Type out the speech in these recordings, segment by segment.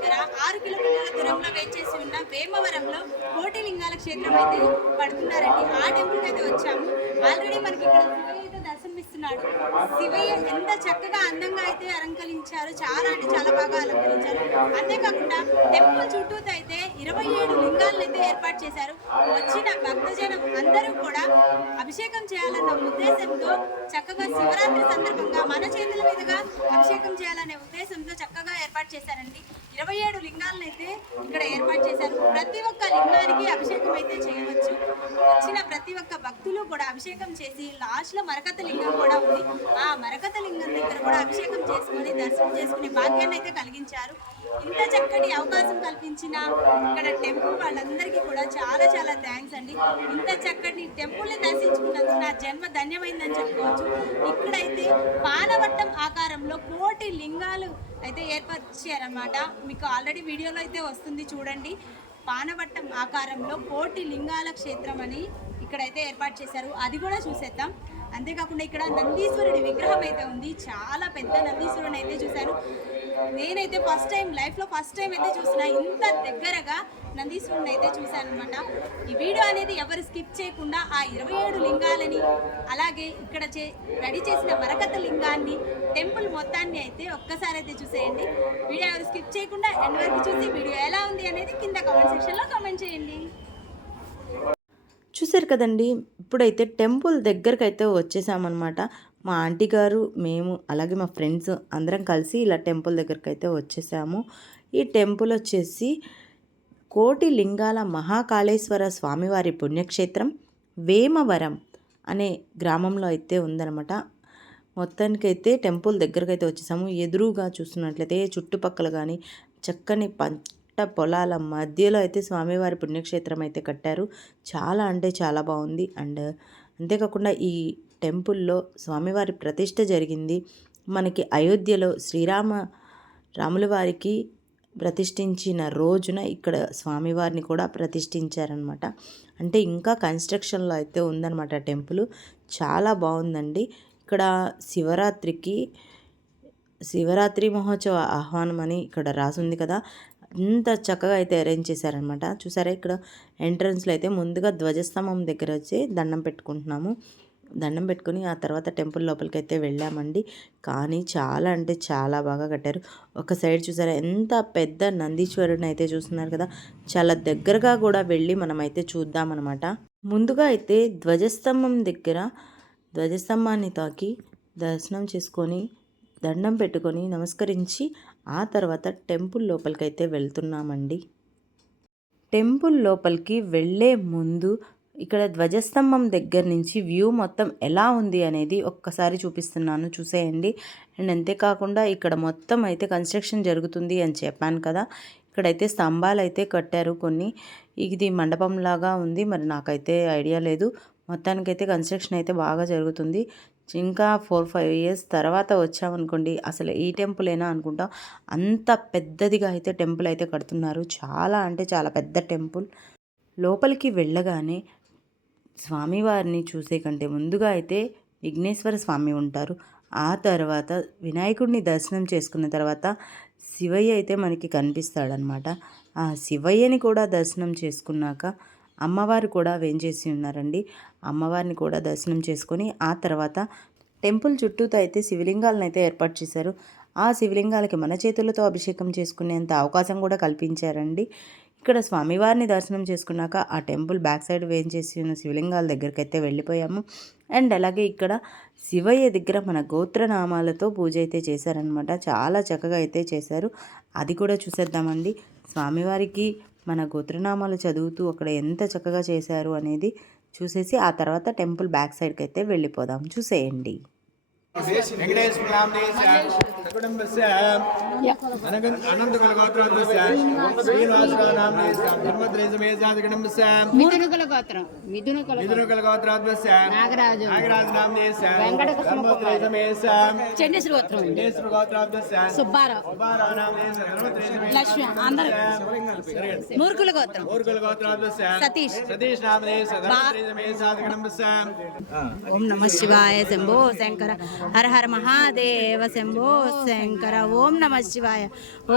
దగ్గర ఆరు కిలోమీటర్ల దూరంలో వేచేసి ఉన్న వేమవరంలో కోటిలింగాల క్షేత్రం అయితే పడుతున్నారండి. ఆ టెంపుల్కి అయితే వచ్చాము. ఆల్రెడీ మనకి ఇక్కడ శివయ్య శివయ్య ఎంత చక్కగా అందంగా అయితే అలంకరించారు చాలా అంటే చాలా బాగా అలంకరించారు. అంతేకాకుండా టెంపుల్ చుట్టూతో అయితే ఇరవై ఏడు లింగాలను అయితే ఏర్పాటు చేశారు. వచ్చిన భక్తజనం అందరూ కూడా అభిషేకం చేయాలన్న ఉద్దేశంతో చక్కగా శివరాత్రి సందర్భంగా మన చేతుల మీదుగా అభిషేకం చేయాలనే ఉద్దేశంతో చక్కగా ఏర్పాటు చేశారండి. ఇరవై ఏడు లింగాలను అయితే ఇక్కడ ఏర్పాటు చేశారు. ప్రతి ఒక్క లింగానికి అభిషేకం అయితే చేయవచ్చు. వచ్చిన ప్రతి ఒక్క భక్తులు కూడా అభిషేకం చేసి లాస్ట్లో మరకత లింగం కూడా ఉంది. ఆ మరకత లింగం దగ్గర కూడా అభిషేకం చేసుకుని దర్శనం చేసుకునే భాగ్యాన్ని అయితే కలిగించారు. ఇంత చక్కటి అవకాశం కల్పించిన ఇక్కడ టెంపుల్ వాళ్ళందరికీ కూడా చాలా చాలా థ్యాంక్స్ అండి. ఇంత చక్కటి టెంపుల్ని దర్శించుకున్నందుకు నా జన్మ ధన్యమైందని చెప్పుకోవచ్చు. ఇక్కడైతే పానవట్టం ఆకారంలో కోటి లింగాలు అయితే ఏర్పరిచారనమాట మీకు ఆల్రెడీ వీడియోలో అయితే వస్తుంది చూడండి. పానవట్టం ఆకారంలో కోటి లింగాల క్షేత్రం అని ఇక్కడైతే ఏర్పాటు చేశారు. అది కూడా చూసేద్దాం. అంతేకాకుండా ఇక్కడ నందీశ్వరుడి విగ్రహం అయితే ఉంది. చాలా పెద్ద నందీశ్వరుని అయితే చూశాను. నేనైతే ఫస్ట్ టైం లైఫ్లో ఫస్ట్ టైం అయితే చూసిన ఇంత దగ్గరగా నందీశ్వరుని అయితే చూశాను అనమాట ఈ వీడియో అనేది ఎవరు స్కిప్ చేయకుండా ఆ ఇరవై ఏడు లింగాలని అలాగే ఇక్కడ చే రెడీ చేసిన మరకత లింగాన్ని టెంపుల్ మొత్తాన్ని అయితే ఒక్కసారి అయితే చూసేయండి. వీడియో ఎవరు స్కిప్ చేయకుండా ఎండ్ వరకు చూసి వీడియో ఎలా ఉంది అనేది కింద కామెంట్ సెక్షన్లో కామెంట్ చేయండి. చూసారు కదండి ఇప్పుడైతే టెంపుల్ దగ్గరకు అయితే వచ్చేసామన్నమాట. మా ఆంటీ గారు మేము అలాగే మా ఫ్రెండ్స్ అందరం కలిసి ఇలా టెంపుల్ దగ్గరకు అయితే వచ్చేసాము. ఈ టెంపుల్ వచ్చేసి కోటి లింగాల మహాకాళేశ్వర స్వామివారి పుణ్యక్షేత్రం వేమవరం అనే గ్రామంలో అయితే ఉందన్నమాట. మొత్తానికైతే టెంపుల్ దగ్గరకైతే వచ్చేసాము. ఎదురుగా చూస్తున్నట్లయితే చుట్టుపక్కల కానీ చక్కని పం పొలాల మధ్యలో అయితే స్వామివారి పుణ్యక్షేత్రం అయితే కట్టారు. చాలా అంటే చాలా బాగుంది. అండ్ అంతేకాకుండా ఈ టెంపుల్లో స్వామివారి ప్రతిష్ట జరిగింది. మనకి అయోధ్యలో శ్రీరామ రాముల వారికి ప్రతిష్ఠించిన రోజున ఇక్కడ స్వామివారిని కూడా ప్రతిష్ఠించారనమాట అంటే ఇంకా కన్స్ట్రక్షన్లో అయితే ఉందన్నమాట టెంపుల్. చాలా బాగుందండి. ఇక్కడ శివరాత్రికి శివరాత్రి మహోత్సవ ఆహ్వానం అని ఇక్కడ రాసుంది కదా. అంత చక్కగా అయితే అరేంజ్ చేశారనమాట. చూసారా ఇక్కడ ఎంట్రన్స్లో అయితే ముందుగా ధ్వజస్తంభం దగ్గర వచ్చి దండం పెట్టుకుంటున్నాము. దండం పెట్టుకుని ఆ తర్వాత టెంపుల్ లోపలికి అయితే వెళ్ళామండి. కానీ చాలా అంటే చాలా బాగా కట్టారు. ఒక సైడ్ చూసారా ఎంత పెద్ద నందీశ్వరుని అయితే చూస్తున్నారు కదా. చాలా దగ్గరగా కూడా వెళ్ళి మనమైతే చూద్దామన్నమాట ముందుగా అయితే ధ్వజస్తంభం దగ్గర ధ్వజస్తంభాన్ని తాకి దర్శనం చేసుకొని దండం పెట్టుకొని నమస్కరించి ఆ తర్వాత టెంపుల్ లోపలికైతే వెళ్తున్నామండి. టెంపుల్ లోపలికి వెళ్ళే ముందు ఇక్కడ ధ్వజస్తంభం దగ్గర నుంచి వ్యూ మొత్తం ఎలా ఉంది అనేది ఒక్కసారి చూపిస్తున్నాను చూసేయండి. అండ్ అంతేకాకుండా ఇక్కడ మొత్తం అయితే కన్స్ట్రక్షన్ జరుగుతుంది అని చెప్పాను కదా. ఇక్కడైతే స్తంభాలు అయితే కట్టారు కొన్ని. ఇది మండపంలాగా ఉంది మరి నాకైతే ఐడియా లేదు. మొత్తానికైతే కన్స్ట్రక్షన్ అయితే బాగా జరుగుతుంది. ఇంకా ఫోర్ ఫైవ్ ఇయర్స్ తర్వాత వచ్చామనుకోండి అసలు ఈ టెంపులేనా అనుకుంటా అంత పెద్దదిగా అయితే టెంపుల్ అయితే కడుతున్నారు. చాలా అంటే చాలా పెద్ద టెంపుల్. లోపలికి వెళ్ళగానే స్వామివారిని చూసే కంటే ముందుగా అయితే విఘ్నేశ్వర స్వామి ఉంటారు. ఆ తర్వాత వినాయకుడిని దర్శనం చేసుకున్న తర్వాత శివయ్య అయితే మనకి కనిపిస్తాడనమాట. ఆ శివయ్యని కూడా దర్శనం చేసుకున్నాక అమ్మవారు కూడా వేంచేసి ఉన్నారండి. అమ్మవారిని కూడా దర్శనం చేసుకొని ఆ తర్వాత టెంపుల్ చుట్టూతో అయితే శివలింగాలను అయితే ఏర్పాటు చేశారు. ఆ శివలింగాలకి మన చేతులతో అభిషేకం చేసుకునేంత అవకాశం కూడా కల్పించారండి. ఇక్కడ స్వామివారిని దర్శనం చేసుకున్నాక ఆ టెంపుల్ బ్యాక్ సైడ్ వేయించేసి ఉన్న శివలింగాల దగ్గరికి అయితే వెళ్ళిపోయాము. అండ్ అలాగే ఇక్కడ శివయ్య దగ్గర మన గోత్రనామాలతో పూజ అయితే చేశారనమాట చాలా చక్కగా అయితే చేశారు. అది కూడా చూసేద్దామండి. స్వామివారికి మన గోత్రనామాలు చదువుతూ అక్కడ ఎంత చక్కగా చేశారు అనేది చూసేసి ఆ తర్వాత టెంపుల్ బ్యాక్ సైడ్కి అయితే వెళ్ళిపోదాం. చూసేయండి. వెంకటేశ్వర కుటుంబస్య అనగన్ అనంతకులగోత్రోద్భవస్య శ్రీనివాసరావు జన్మద్రైజమేజాది కుటుంబస్య మిథునుకుల గోత్రం మిథునుకుల మిథునకులగోత్రోద్భవస్య నాగరాజు. నాగరాజు నామ్నేస్య వెంకట జన్మద్రైజమేస చెండేశ్వర గోత్రం విఘ్నేశ్వర గోత్రోద్భవస్య సుబ్బారావు సుబ్బారావు నామ్నేస్య జన్మద్రైజమేస లక్ష్మి అందరు. మూర్ఖుల గోత్రం. ఊర్కుల గోత్రోద్భవస్య సతీష్. సతీష్ నామ్నేస్య జన్మద్రైజమేసాది కుటుంబస్య ఓం నమ శివాయ శంభో శంకర హర హర మహాదేవ శంభో శంకర ఓం నమ శివాయ.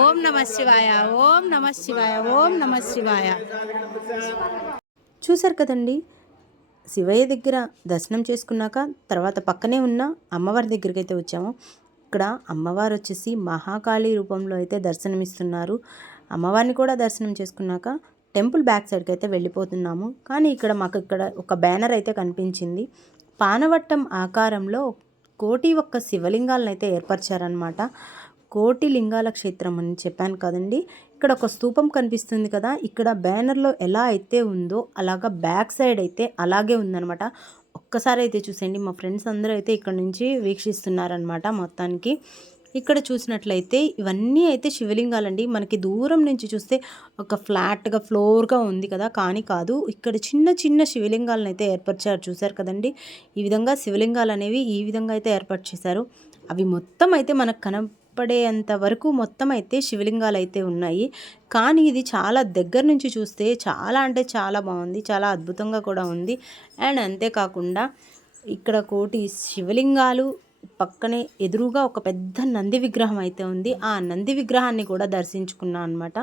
ఓం నమ శివాయ ఓం నమ శివాయ ఓం నమ శివాయ. చూశారు కదండి? శివయ్య దగ్గర దర్శనం చేసుకున్నాక తర్వాత పక్కనే ఉన్న అమ్మవారి దగ్గరికి అయితే వచ్చాము. ఇక్కడ అమ్మవారు వచ్చేసి మహాకాళి రూపంలో అయితే దర్శనమిస్తున్నారు. అమ్మవారిని కూడా దర్శనం చేసుకున్నాక టెంపుల్ బ్యాక్ సైడ్కి అయితే వెళ్ళిపోతున్నాము. కానీ ఇక్కడ మాకు ఇక్కడ ఒక బ్యానర్ అయితే కనిపించింది. పానవట్టం ఆకారంలో కోటి ఒక్క శివలింగాలను అయితే ఏర్పరిచారనమాట కోటి లింగాల క్షేత్రం అని చెప్పాను కదండి. ఇక్కడ ఒక స్తూపం కనిపిస్తుంది కదా. ఇక్కడ బ్యానర్లో ఎలా అయితే ఉందో అలాగా బ్యాక్ సైడ్ అయితే అలాగే ఉందనమాట ఒక్కసారి అయితే చూసేయండి. మా ఫ్రెండ్స్ అందరూ అయితే ఇక్కడ నుంచి వీక్షిస్తున్నారనమాట మొత్తానికి. ఇక్కడ చూసినట్లయితే ఇవన్నీ అయితే శివలింగాలండి. మనకి దూరం నుంచి చూస్తే ఒక ఫ్లాట్గా ఫ్లోర్గా ఉంది కదా. కానీ కాదు ఇక్కడ చిన్న చిన్న శివలింగాలను అయితే ఏర్పరిచారు. చూశారు కదండి? ఈ విధంగా శివలింగాలు అనేవి ఈ విధంగా అయితే ఏర్పాటు చేశారు. అవి మొత్తం అయితే మనకు కనపడేంత వరకు మొత్తం అయితే శివలింగాలు అయితే ఉన్నాయి. కానీ ఇది చాలా దగ్గర నుంచి చూస్తే చాలా అంటే చాలా బాగుంది. చాలా అద్భుతంగా కూడా ఉంది. అండ్ అంతేకాకుండా ఇక్కడ కోటి శివలింగాలు పక్కనే ఎదురుగా ఒక పెద్ద నంది విగ్రహం అయితే ఉంది. ఆ నంది విగ్రహాన్ని కూడా దర్శించుకున్నాను అనమాట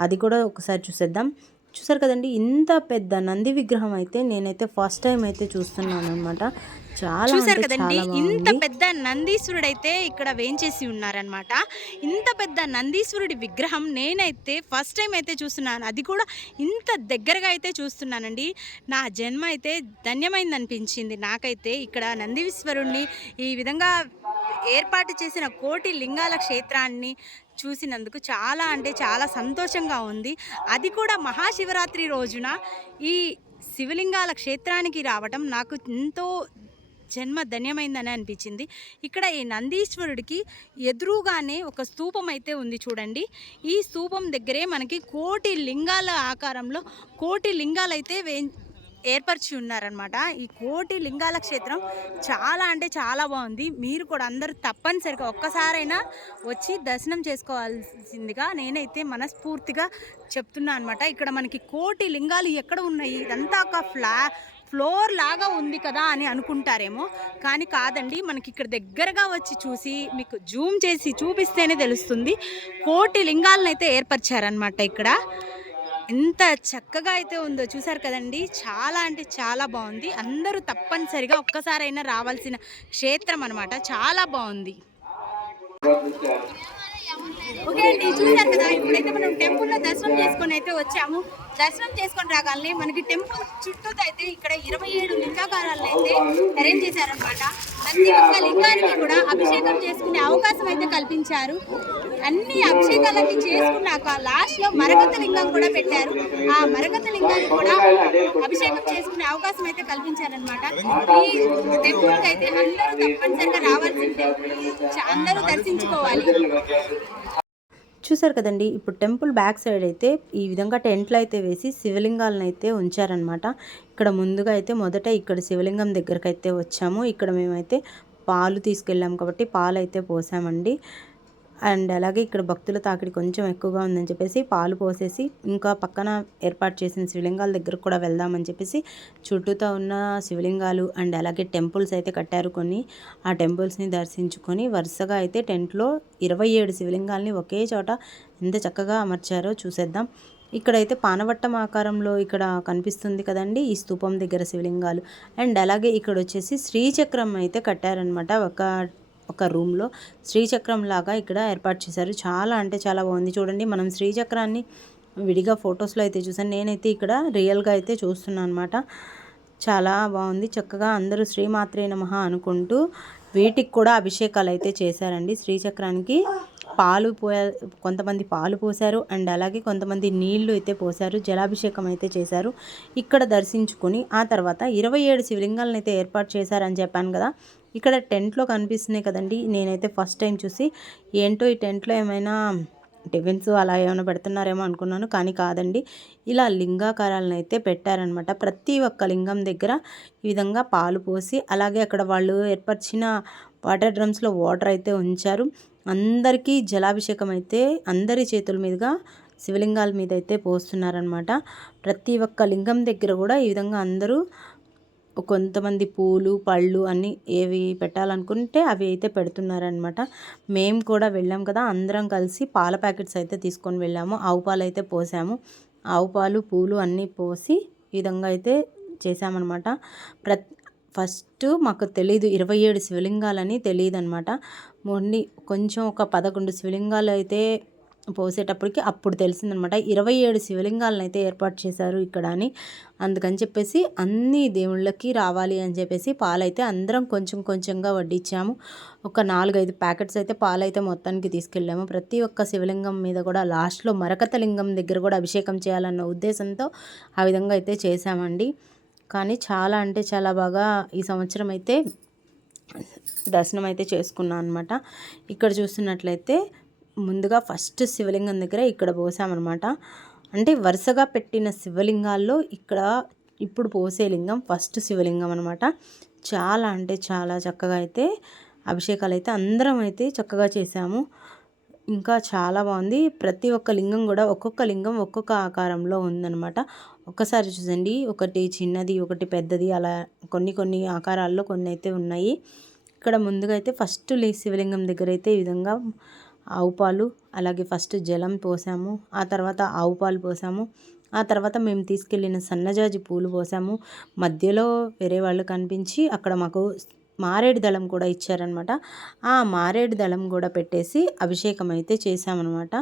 అది కూడా ఒకసారి చూసేద్దాం. చూసారు కదండి ఇంత పెద్ద నంది విగ్రహం అయితే నేనైతే ఫస్ట్ టైం అయితే చూస్తున్నాను అనమాట చాలా చూసారు కదండి ఇంత పెద్ద నందీశ్వరుడు అయితే ఇక్కడ వేంచేసి ఉన్నారనమాట ఇంత పెద్ద నందీశ్వరుడి విగ్రహం నేనైతే ఫస్ట్ టైం అయితే చూస్తున్నాను. అది కూడా ఇంత దగ్గరగా అయితే చూస్తున్నానండి. నా జన్మ అయితే ధన్యమైంది అనిపించింది నాకైతే ఇక్కడ నందీశ్వరుణ్ణి ఈ విధంగా ఏర్పాటు చేసిన కోటి లింగాల క్షేత్రాన్ని చూసినందుకు చాలా అంటే చాలా సంతోషంగా ఉంది. అది కూడా మహాశివరాత్రి రోజున ఈ శివలింగాల క్షేత్రానికి రావటం నాకు ఎంతో జన్మ ధన్యమైందని అనిపించింది. ఇక్కడ ఈ నందీశ్వరుడికి ఎదురుగానే ఒక స్తూపం అయితే ఉంది చూడండి. ఈ స్తూపం దగ్గరే మనకి కోటి లింగాల ఆకారంలో కోటి లింగాలు అయితే వే ఏర్పరిచి ఉన్నారనమాట ఈ కోటి లింగాల క్షేత్రం చాలా అంటే చాలా బాగుంది. మీరు కూడా అందరూ తప్పనిసరిగా ఒక్కసారైనా వచ్చి దర్శనం చేసుకోవాల్సిందిగా నేనైతే మనస్ఫూర్తిగా చెప్తున్నా అనమాట ఇక్కడ మనకి కోటి లింగాలు ఎక్కడ ఉన్నాయి? ఇదంతా ఒక ఫ్లా ఫ్లోర్ లాగా ఉంది కదా అని అనుకుంటారేమో. కానీ కాదండి మనకి ఇక్కడ దగ్గరగా వచ్చి చూసి మీకు జూమ్ చేసి చూపిస్తేనే తెలుస్తుంది. కోటి లింగాలను అయితే ఏర్పరిచారనమాట ఇక్కడ. ఎంత చక్కగా అయితే ఉందో చూసారు కదండి. చాలా అంటే చాలా బాగుంది. అందరూ తప్పనిసరిగా ఒక్కసారైనా రావాల్సిన క్షేత్రం అనమాట చాలా బాగుంది. ఓకే అండి. చూసారు కదా ఇప్పుడైతే మనం టెంపుల్ దర్శనం చేసుకొని అయితే వచ్చాము. దర్శనం చేసుకొని రాగానే మనకి టెంపుల్ చుట్టూ అయితే ఇక్కడ ఇరవై ఏడు లింగాకారాలను అయితే అరేంజ్ చేశారనమాట ప్రతి ఒక్క లింగానికి కూడా అభిషేకం చేసుకునే అవకాశం అయితే కల్పించారు. అన్ని అభిషేకాలన్నీ చేసుకున్నాక లాస్ట్లో మరకత లింగం కూడా పెట్టారు. ఆ మరకత లింగానికి కూడా అభిషేకం చేసుకునే అవకాశం అయితే కల్పించారనమాట ఈ టెంపుల్ అయితే అందరూ తప్పనిసరిగా రావాల్సిందే. అందరూ దర్శించుకోవాలి. చూసారు కదండి ఇప్పుడు టెంపుల్ బ్యాక్ సైడ్ అయితే ఈ విధంగా టెంట్లు అయితే వేసి శివలింగాలను అయితే ఉంచారనమాట ఇక్కడ ముందుగా అయితే మొదట ఇక్కడ శివలింగం దగ్గరకు అయితే వచ్చాము. ఇక్కడ మేమైతే పాలు తీసుకెళ్ళాము కాబట్టి పాలు అయితే పోసామండి. అండ్ అలాగే ఇక్కడ భక్తుల తాకిడి కొంచెం ఎక్కువగా ఉందని చెప్పేసి పాలు పోసేసి ఇంకా పక్కన ఏర్పాటు చేసిన శివలింగాల దగ్గర కూడా వెళ్దామని చెప్పేసి చుట్టూతో ఉన్న శివలింగాలు అండ్ అలాగే టెంపుల్స్ అయితే కట్టారు కొన్ని. ఆ టెంపుల్స్ని దర్శించుకొని వరుసగా అయితే టెంట్లో ఇరవై ఏడు శివలింగాల్ని ఒకే చోట ఎంత చక్కగా అమర్చారో చూసేద్దాం. ఇక్కడైతే పానవట్టం ఆకారంలో ఇక్కడ కనిపిస్తుంది కదండి ఈ స్తూపం దగ్గర శివలింగాలు. అండ్ అలాగే ఇక్కడ వచ్చేసి శ్రీచక్రం అయితే కట్టారనమాట ఒక ఒక రూమ్లో శ్రీచక్రం లాగా ఇక్కడ ఏర్పాటు చేశారు. చాలా అంటే చాలా బాగుంది. చూడండి మనం శ్రీచక్రాన్ని విడిగా ఫొటోస్లో అయితే చూసాను నేనైతే ఇక్కడ రియల్గా అయితే చూస్తున్నాను అనమాట చాలా బాగుంది. చక్కగా అందరూ శ్రీమాత్రే నమః అనుకుంటూ వీటికి కూడా అభిషేకాలు అయితే చేశారండి. శ్రీచక్రానికి పాలు పోయా కొంతమంది పాలు పోశారు అండ్ అలాగే కొంతమంది నీళ్ళు అయితే పోశారు. జలాభిషేకం అయితే చేశారు. ఇక్కడ దర్శించుకొని ఆ తర్వాత ఇరవై ఏడు శివలింగాలను అయితే ఏర్పాటు చేశారని చెప్పాను కదా. ఇక్కడ టెంట్లో కనిపిస్తున్నాయి కదండి. నేనైతే ఫస్ట్ టైం చూసి ఏంటో ఈ టెంట్లో ఏమైనా టిఫిన్స్ అలా ఏమైనా పెడుతున్నారేమో అనుకున్నాను కానీ కాదండి. ఇలా లింగాకారాలను అయితే పెట్టారనమాట. ప్రతి ఒక్క లింగం దగ్గర ఈ విధంగా పాలు పోసి అలాగే అక్కడ వాళ్ళు ఏర్పరిచిన వాటర్ డ్రమ్స్లో వాటర్ అయితే ఉంచారు. అందరికీ జలాభిషేకం అయితే అందరి చేతుల మీదుగా శివలింగాల మీద అయితే పోస్తున్నారనమాట. ప్రతి ఒక్క లింగం దగ్గర కూడా ఈ విధంగా అందరూ కొంతమంది పూలు పళ్ళు అన్నీ ఏవి పెట్టాలనుకుంటే అవి అయితే పెడుతున్నారనమాట మేము కూడా వెళ్ళాం కదా అందరం కలిసి పాల ప్యాకెట్స్ అయితే తీసుకొని వెళ్ళాము. ఆవు పాలు అయితే పోసాము. ఆవు పాలు పూలు అన్నీ పోసి ఈ విధంగా అయితే చేసామన్నమాట. ప్ర ఫస్ట్ మాకు తెలియదు ఇరవై ఏడు శివలింగాలని తెలియదు అనమాట మొన్ని కొంచెం ఒక పదకొండు శివలింగాలు అయితే పోసేటప్పటికి అప్పుడు తెలిసిందనమాట. ఇరవై ఏడు శివలింగాలను అయితే ఏర్పాటు చేశారు ఇక్కడ అని. అందుకని చెప్పేసి అన్ని దేవుళ్ళకి రావాలి అని చెప్పేసి పాలైతే అందరం కొంచెం కొంచెంగా వడ్డించాము ఒక నాలుగైదు ప్యాకెట్స్ అయితే పాలైతే మొత్తానికి తీసుకెళ్ళాము. ప్రతి ఒక్క శివలింగం మీద కూడా లాస్ట్లో మరకత లింగం దగ్గర కూడా అభిషేకం చేయాలన్న ఉద్దేశంతో ఆ విధంగా అయితే చేశామండి. కానీ చాలా అంటే చాలా బాగా ఈ సంవత్సరం అయితే దర్శనం అయితే చేసుకున్నాను అనమాట ఇక్కడ చూస్తున్నట్లయితే ముందుగా ఫస్ట్ శివలింగం దగ్గర ఇక్కడ పోసామన్నమాట. అంటే వరుసగా పెట్టిన శివలింగాల్లో ఇక్కడ ఇప్పుడు పోసే లింగం ఫస్ట్ శివలింగం అనమాట చాలా అంటే చాలా చక్కగా అయితే అభిషేకాలు అయితే అందరం అయితే చక్కగా చేసాము. ఇంకా చాలా బాగుంది. ప్రతి ఒక్క లింగం కూడా ఒక్కొక్క లింగం ఒక్కొక్క ఆకారంలో ఉందన్నమాట. ఒక్కసారి చూసండి ఒకటి చిన్నది ఒకటి పెద్దది అలా కొన్ని కొన్ని ఆకారాల్లో కొన్ని అయితే ఉన్నాయి. ఇక్కడ ముందుగా అయితే ఫస్ట్ లే శివలింగం దగ్గర అయితే ఈ విధంగా ఆవు పాలు అలాగే ఫస్ట్ జలం పోసాము ఆ తర్వాత ఆవు పాలు పోసాము ఆ తర్వాత మేము తీసుకెళ్ళిన సన్నజాజి పూలు పోసాము. మధ్యలో వేరే వాళ్ళు కనిపించి అక్కడ మాకు మారేడు దళం కూడా ఇచ్చారనమాట ఆ మారేడు దళం కూడా పెట్టేసి అభిషేకం అయితే చేశామన్నమాట.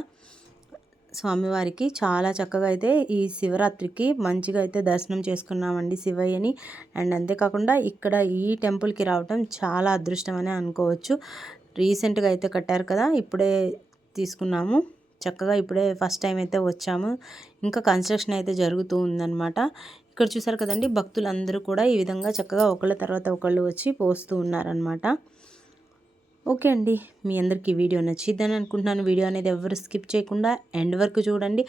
స్వామివారికి చాలా చక్కగా అయితే ఈ శివరాత్రికి మంచిగా అయితే దర్శనం చేసుకున్నామండి శివయ్యని. అండ్ అంతేకాకుండా ఇక్కడ ఈ టెంపుల్కి రావటం చాలా అదృష్టం అని అనుకోవచ్చు. రీసెంట్గా అయితే కట్టారు కదా ఇప్పుడే తీసుకున్నాము. చక్కగా ఇప్పుడే ఫస్ట్ టైం అయితే వచ్చాము. ఇంకా కన్స్ట్రక్షన్ అయితే జరుగుతూ ఉందన్నమాట. ఇక్కడ చూసారు కదండి భక్తులందరూ కూడా ఈ విధంగా చక్కగా ఒకళ్ళ తర్వాత ఒకళ్ళు వచ్చి పోస్తూ ఉన్నారనమాట ఓకే అండి మీ అందరికీ వీడియో నచ్చిద్దని అనుకుంటున్నాను. వీడియో అనేది ఎవరు స్కిప్ చేయకుండా ఎండ్ వరకు చూడండి.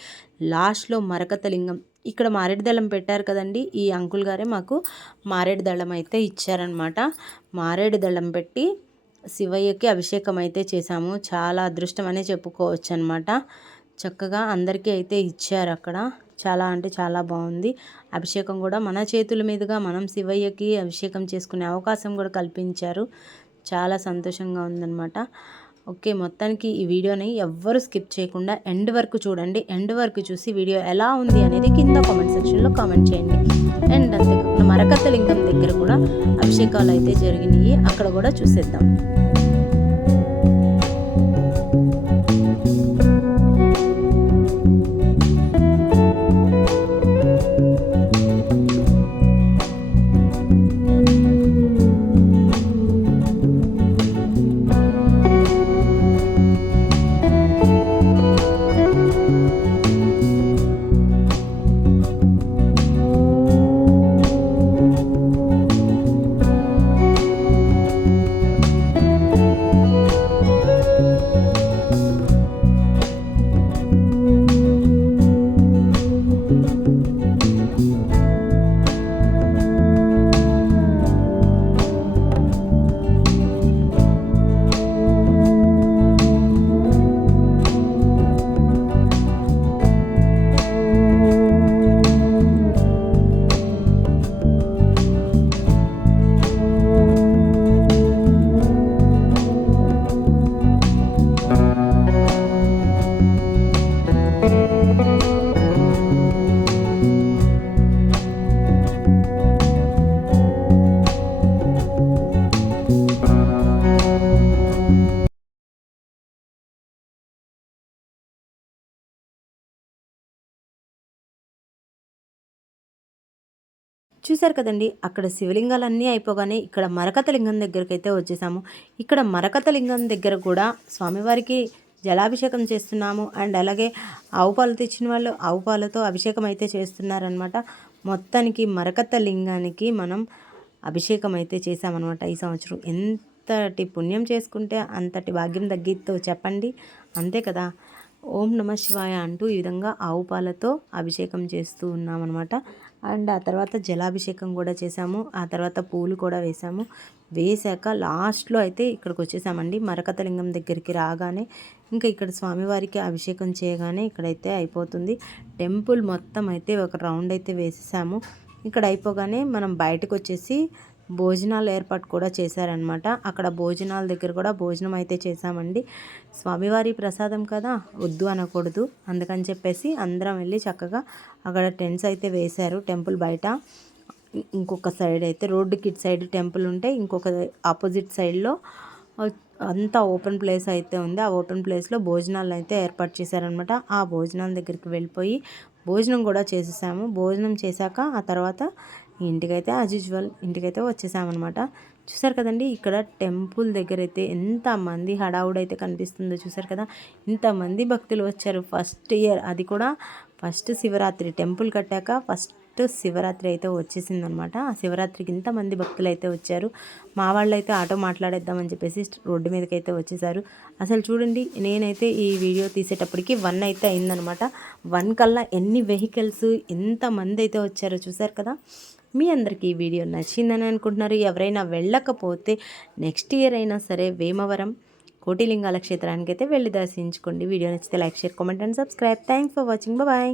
లాస్ట్లో మరకత లింగం. ఇక్కడ మారేడు దళం పెట్టారు కదండి ఈ అంకుల్ గారే మాకు మారేడు దళం అయితే ఇచ్చారనమాట మారేడు దళం పెట్టి శివయ్యకి అభిషేకం అయితే చేశాము. చాలా అదృష్టం అనే చెప్పుకోవచ్చు అనమాట చక్కగా అందరికీ అయితే ఇచ్చారు అక్కడ. చాలా అంటే చాలా బాగుంది. అభిషేకం కూడా మన చేతుల మీదుగా మనం శివయ్యకి అభిషేకం చేసుకునే అవకాశం కూడా కల్పించారు. చాలా సంతోషంగా ఉందన్నమాట. ఓకే మొత్తానికి ఈ వీడియోని ఎవ్వరు స్కిప్ చేయకుండా ఎండ్ వరకు చూడండి. ఎండ్ వరకు చూసి వీడియో ఎలా ఉంది అనేది కింద కామెంట్ సెక్షన్లో కామెంట్ చేయండి. అండ్ అంతేకాకుండా మరకత్త లింగం దగ్గర కూడా అభిషేకాలు అయితే జరిగినాయి. అక్కడ కూడా చూసేద్దాం. చూశారు కదండి అక్కడ శివలింగాలన్నీ అయిపోగానే ఇక్కడ మరకత లింగం దగ్గరికి అయితే వచ్చేసాము. ఇక్కడ మరకత లింగం దగ్గర కూడా స్వామివారికి జలాభిషేకం చేస్తున్నాము. అండ్ అలాగే ఆవు పాలు తెచ్చిన వాళ్ళు ఆవు పాలతో అభిషేకం అయితే చేస్తున్నారనమాట మొత్తానికి మరకత లింగానికి మనం అభిషేకం అయితే చేశామన్నమాట ఈ సంవత్సరం. ఎంతటి పుణ్యం చేసుకుంటే అంతటి భాగ్యం తగ్గితో చెప్పండి. అంతే కదా. ఓం నమ శివాయ అంటూ ఈ విధంగా ఆవు పాలతో అభిషేకం చేస్తూ ఉన్నామన్నమాట. అండ్ ఆ తర్వాత జలాభిషేకం కూడా చేసాము ఆ తర్వాత పూలు కూడా వేసాము వేసాక లాస్ట్లో అయితే ఇక్కడికి వచ్చేసామండి మరకతలింగం దగ్గరికి రాగానే ఇంకా ఇక్కడ స్వామివారికి అభిషేకం చేయగానే ఇక్కడైతే అయిపోతుంది. టెంపుల్ మొత్తం అయితే ఒక రౌండ్ అయితే వేసేసాము. ఇక్కడ అయిపోగానే మనం బయటకు వచ్చేసి భోజనాలు ఏర్పాటు కూడా చేశారనమాట అక్కడ భోజనాల దగ్గర కూడా భోజనం అయితే చేశామండి. స్వామివారి ప్రసాదం కదా? వద్దు అనకూడదు. అందుకని చెప్పేసి అందరం వెళ్ళి చక్కగా అక్కడ టెంట్స్ అయితే వేశారు. టెంపుల్ బయట. ఇంకొక సైడ్ అయితే రోడ్డుకి ఇటు సైడ్ టెంపుల్ ఉంటే ఇంకొక ఆపోజిట్ సైడ్లో అంతా ఓపెన్ ప్లేస్ అయితే ఉంది. ఆ ఓపెన్ ప్లేస్లో భోజనాలు అయితే ఏర్పాటు చేశారనమాట ఆ భోజనాల దగ్గరికి వెళ్ళిపోయి భోజనం కూడా చేసేసాము. భోజనం చేశాక ఆ తర్వాత ఇంటికైతే యాజ్ యూజువల్ ఇంటికైతే వచ్చేసామన్నమాట. చూసారు కదండి ఇక్కడ టెంపుల్ దగ్గర అయితే ఎంత మంది హడావుడైతే కనిపిస్తుందో చూసారు కదా. ఇంతమంది భక్తులు వచ్చారు. ఫస్ట్ ఇయర్ అది కూడా ఫస్ట్ శివరాత్రి. టెంపుల్ కట్టాక ఫస్ట్ శివరాత్రి అయితే వచ్చేసిందనమాట ఆ శివరాత్రికి ఇంతమంది భక్తులు అయితే వచ్చారు. మా వాళ్ళు అయితే ఆటో మాట్లాడేద్దామని చెప్పేసి రోడ్డు మీదకి అయితే వచ్చేసారు. అసలు చూడండి నేనైతే ఈ వీడియో తీసేటప్పటికి వన్ అయితే అయిందనమాట వన్ కల్లా ఎన్ని వెహికల్స్ ఎంతమంది అయితే వచ్చారో చూసారు కదా. మీ అందరికీ ఈ వీడియో నచ్చిందని అనుకుంటున్నారు. ఎవరైనా వెళ్ళకపోతే నెక్స్ట్ ఇయర్ అయినా సరే వేమవరం కోటిలింగాల క్షేత్రానికి అయితే వెళ్ళి దర్శించుకోండి. వీడియో నచ్చితే like share comment and subscribe. Thanks for watching bye